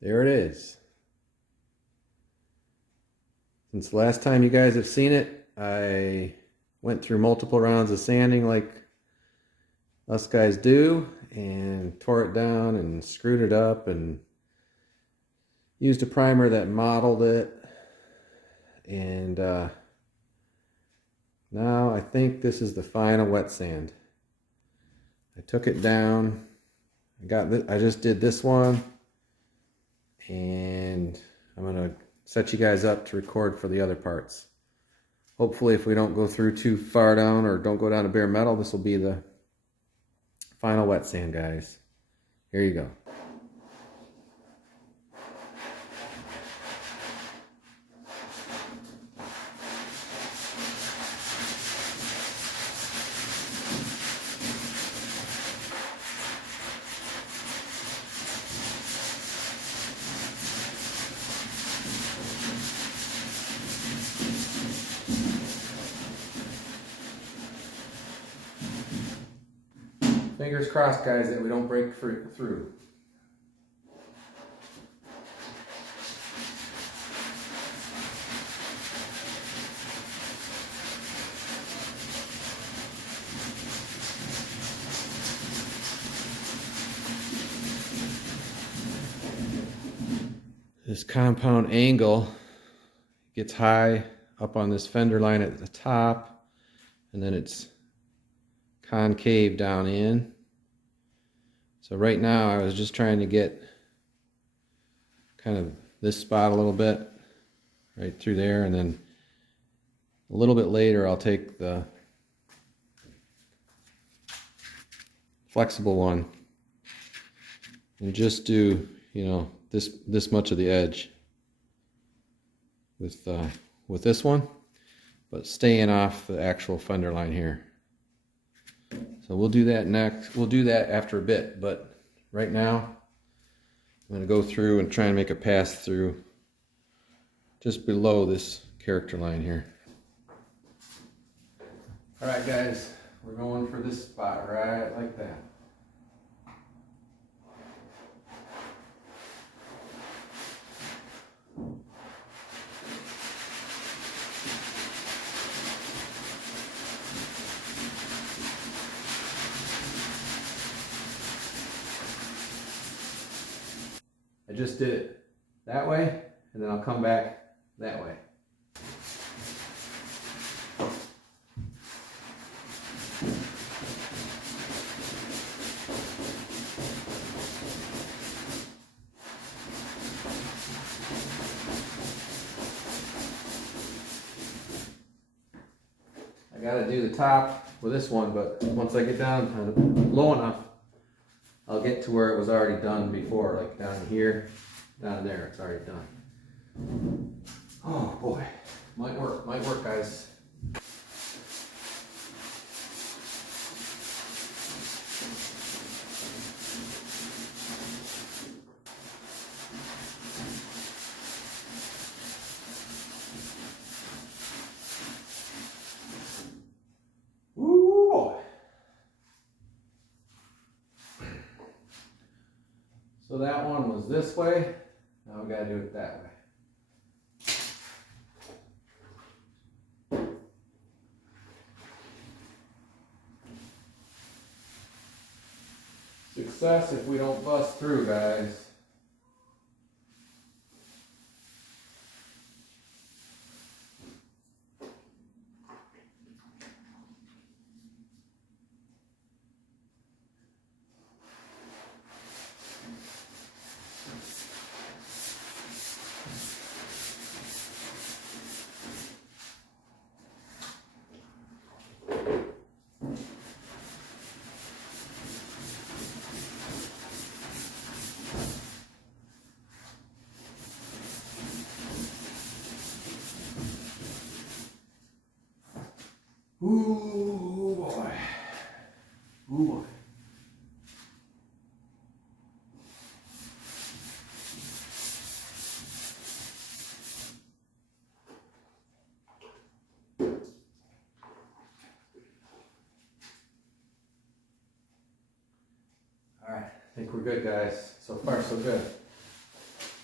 there it is. Since the last time you guys have seen it, I went through multiple rounds of sanding like us guys do, and tore it down and screwed it up and used a primer that modeled it. And now I think this is the final wet sand. I took it down. I just did this one, and I'm gonna set you guys up to record for the other parts. Hopefully, if we don't go through too far down or don't go down to bare metal, this will be the final wet sand, guys. Here you go. Fingers crossed, guys, that we don't break through. This compound angle gets high up on this fender line at the top, and then it's concave down in. So right now I was just trying to get kind of this spot a little bit right through there, and then a little bit later I'll take the flexible one and just do, you know, this much of the edge with this one, but staying off the actual fender line here. So we'll do that next. We'll do that after a bit, but right now I'm going to go through and try and make a pass through just below this character line here. All right, guys, we're going for this spot right like that. I just did it that way, and then I'll come back that way. I gotta do the top with this one, but once I get down kind of low enough, I'll get to where it was already done before, like down here, down there, it's already done. Oh boy, might work, guys. So that one was this way, now we gotta do it that way. Success if we don't bust through, guys. Ooh boy. Ooh boy. All right, I think we're good, guys. So far, so good.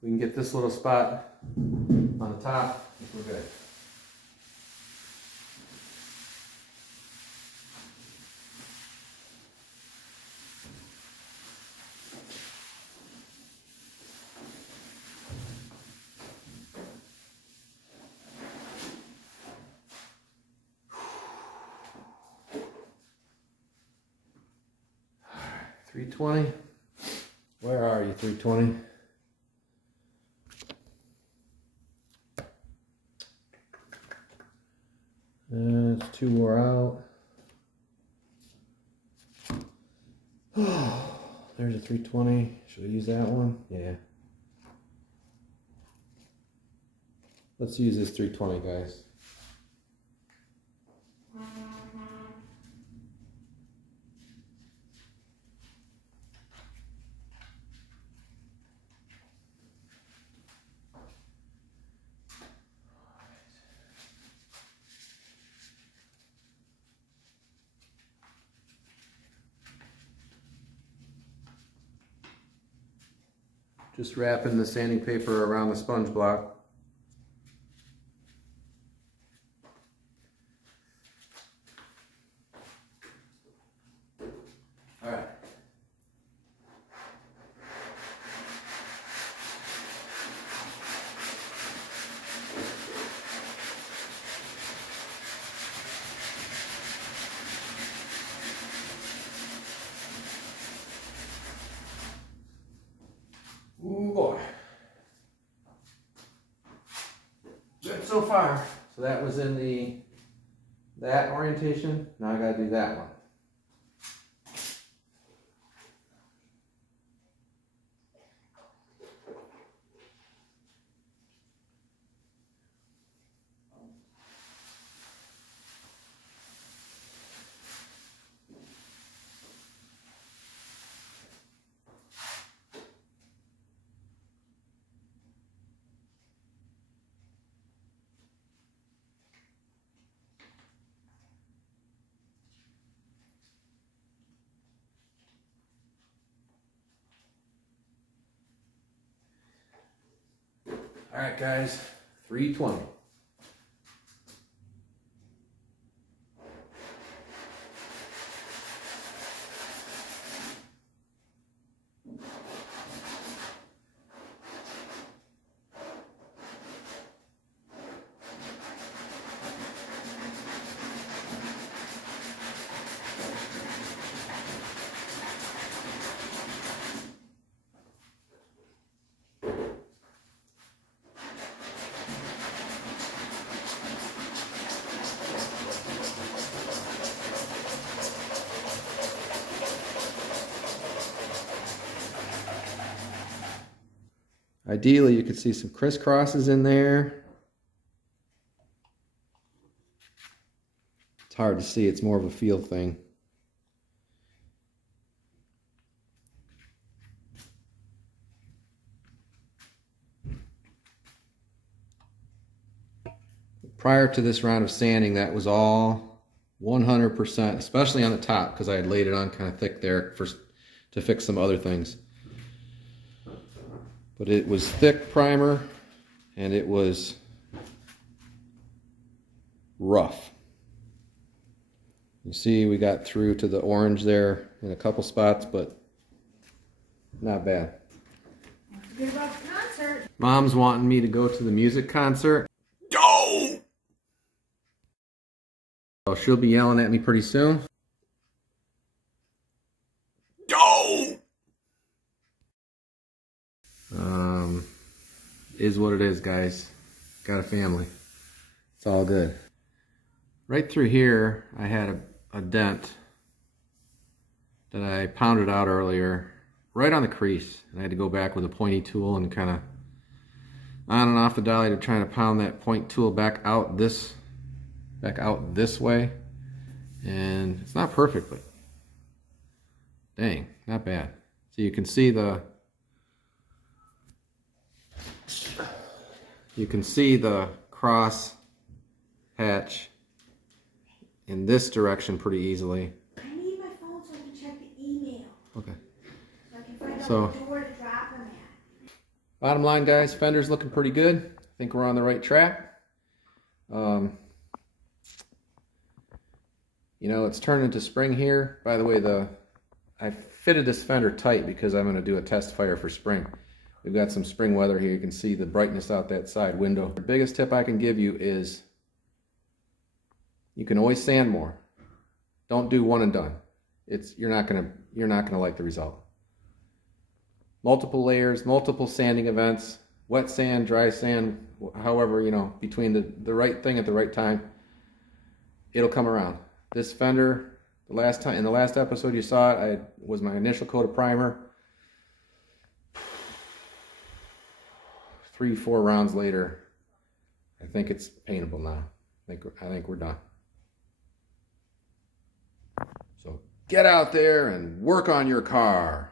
We can get this little spot on the top. We're good. All right, 320. Where are you, 320? It's 2 wore out. Oh, there's a 320. Should I use that one? Yeah. Let's use this 320, guys. Just wrapping the sanding paper around the sponge block. All right. Ooh boy. Good so far. So that was in that orientation. Now I gotta do that one. All right, guys, 320. Ideally, you could see some crisscrosses in there. It's hard to see, it's more of a feel thing. Prior to this round of sanding, that was all 100%, especially on the top, because I had laid it on kind of thick there to fix some other things. But it was thick primer, and it was rough. You see, we got through to the orange there in a couple spots, but not bad. Don't forget about the concert. Mom's wanting me to go to the music concert. Don't! So she'll be yelling at me pretty soon. Don't! Is what it is, guys. Got a family. It's all good. Right through here, I had a dent that I pounded out earlier, right on the crease. And I had to go back with a pointy tool and kind of on and off the dolly to try to pound that point tool back out this way. And it's not perfect, but dang, not bad. So you can see the cross hatch in this direction pretty easily. I need my phone so I can check the email. Okay. So I can find out So the door to drop them at. Bottom line, guys, fender's looking pretty good. I think we're on the right track. You know, it's turned into spring here. By the way, I fitted this fender tight because I'm going to do a test fire for spring. We've got some spring weather here. You can see the brightness out that side window. The biggest tip I can give you is you can always sand more. Don't do one and done. You're not gonna like the result. Multiple layers, multiple sanding events, wet sand, dry sand, however, you know, between the right thing at the right time, it'll come around. This fender, in the last episode you saw it, was my initial coat of primer. 3-4 rounds later, I think it's paintable now. I think we're done. So get out there and work on your car.